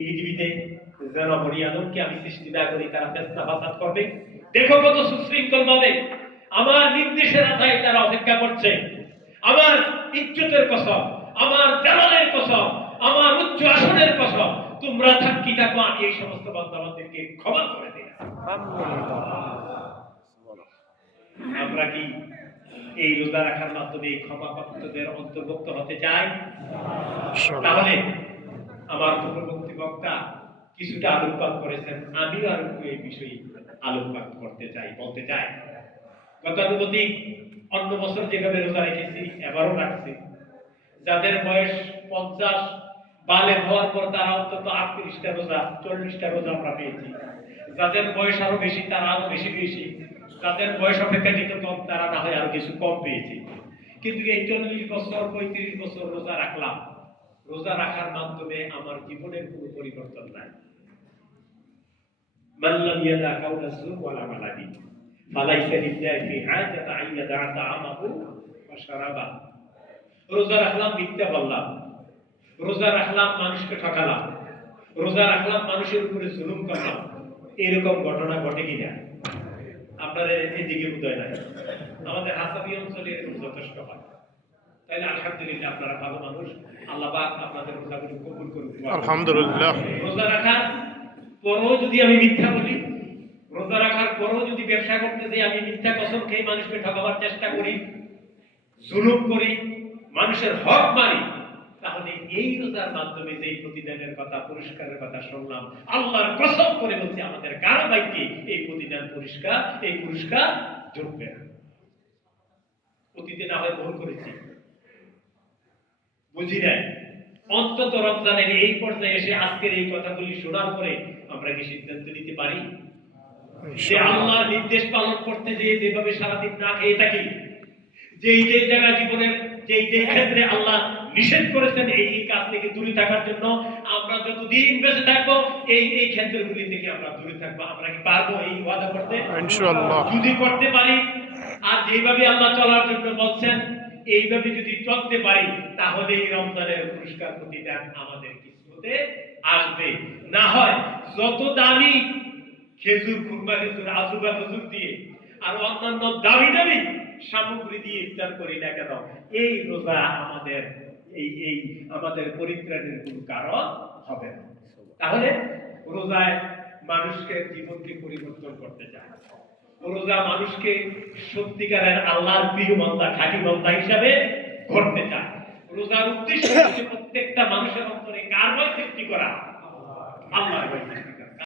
পৃথিবীতে যারা বনি আদমকে আমি সৃষ্টি না করি তারা ফেসলা ফাসাদ করবে। দেখো কত সুশৃঙ্খল ভাবে আমার নির্দেশের আশায় তারা অপেক্ষা করছে। আমার ইজ্জতের কসম, আমার জালালের কসম, আমার উচ্চ আসনের কসম, তোমরা সাক্ষী থাকো আমি এই সমস্ত বান্দাবান্দিকে ক্ষমা করে দিই। আমরা কি এই রোজা রাখার মাধ্যমে এই ক্ষমাপ্রাপ্তদের অন্তর্ভুক্ত হতে চাই? তাহলে আমার পূর্ববর্তী বক্তা কিছুটা আলোকপাত করেছেন, আমিও আর একটু এই বিষয়ে আলোকপাত করতে চাই, বলতে চাই। গতানুগতিক অন্য বছর যেভাবে রোজা রেখেছি এবারও রাখছি। যাদের বয়স 50 বালে হওয়ার পর তারা অন্তত 38টা রোজা 40টা রোজা আমরা পেয়েছি। যাদের বয়স আরো বেশি তারা আরো বেশি পেয়েছি। যাদের বয়স অপেক্ষাকৃত কম তারা না হয় আরো কিছু কম পেয়েছে। কিন্তু এই 40 বছর 35 বছর রোজা রাখলাম, রোজা রাখার মাধ্যমে আমার জীবনের কোনো পরিবর্তন নাই। মাল্লাম ইয়াদা কাউলা যুর ওয়ালা মালাদি ফালাইসা লিল্লাহি ফি হাজাতা আইয়াদা তাআমাহু ওয়া শারাবা। রোজা রাখলাম, মিথ্যা বললাম, রোজা রাখলাম, মানুষকে ঠকালাম, রোজা রাখলাম, মানুষের উপরে জুলুম করলাম, এরকম ঘটনা ঘটে কিনা আপনাদের এদিকে বোধহয় নাই। আমাদের হাসাবি অঞ্চলে এরকম যথেষ্ট হয়। তাইলে আলহামদুলিল্লাহ আপনারা ভালো মানুষ, আল্লাহ পাক আপনাদের রোজাগুলো কবুল করুন। আলহামদুলিল্লাহ। রোজা রাখার পরও যদি আমি মিথ্যা বলি, রোজা রাখার পরও যদি ব্যবসা করতে যাই আমি মিথ্যা কসম খেয়ে মানুষকে ঠকাবার চেষ্টা করি, জুলুম করি, মানুষের হক মারি, তাহলে এই রোজার মাধ্যমে যে প্রতিদানের কথা, পুরস্কারের কথা শুনলাম, আল্লাহর কসম করে বলছি আমাদের কারো ভাগ্যে এই প্রতিদান এই পুরস্কার জুটবে না। অতীতে না হয় ভুল করেছি, বুঝি নাই, অন্তত রমজানের এই পর্যায়ে এসে আজকের এই কথাগুলি শোনার পরে আমরা কি সিদ্ধান্ত নিতে পারি যে আল্লাহর নির্দেশ পালন করতে যেভাবে সারাদিন না খেয়ে থাকি, যেই জায়গা জীবনের যেই ক্ষেত্রে আল্লাহ নিষেধ করেছেন এই কাজ থেকে দূরে থাকার জন্য, আমরা যতদিন বেঁচে থাকবো এই ক্ষেত্রগুলি থেকে আমরা দূরে থাকবো। আমরা কি পারবো এই ওয়াদা করতে? ইনশাআল্লাহ। যদি করতে পারি আর যেভাবে আল্লাহ চলার জন্য বলছেন এইভাবে যদি চলতে পারি, তাহলে এই রমজানের পুরস্কার প্রতিদান আমাদের কিসমতে আসবে। না হয় যত দামি খেজুর, খুরমা খেজুর, আজুবা খেজুর দিয়ে আর অন্যান্য দামি দামি সামগ্রী দিয়ে ইফতার করি না কেন, এই রোজা আমাদের আমাদের পরিত্রাণের কোনো কারণ হবে না। তাহলে রোজায় মানুষকে জীবনকে পরিবর্তন করতে চায়, রোজা মানুষকে সত্যিকারের আল্লাহর প্রিয় বান্দা, খাঁটি বান্দা হিসাবে গড়তে চায়। রোজার উদ্দেশ্য হচ্ছে প্রত্যেকটা মানুষের অন্তরে কার ভয় সৃষ্টি করা,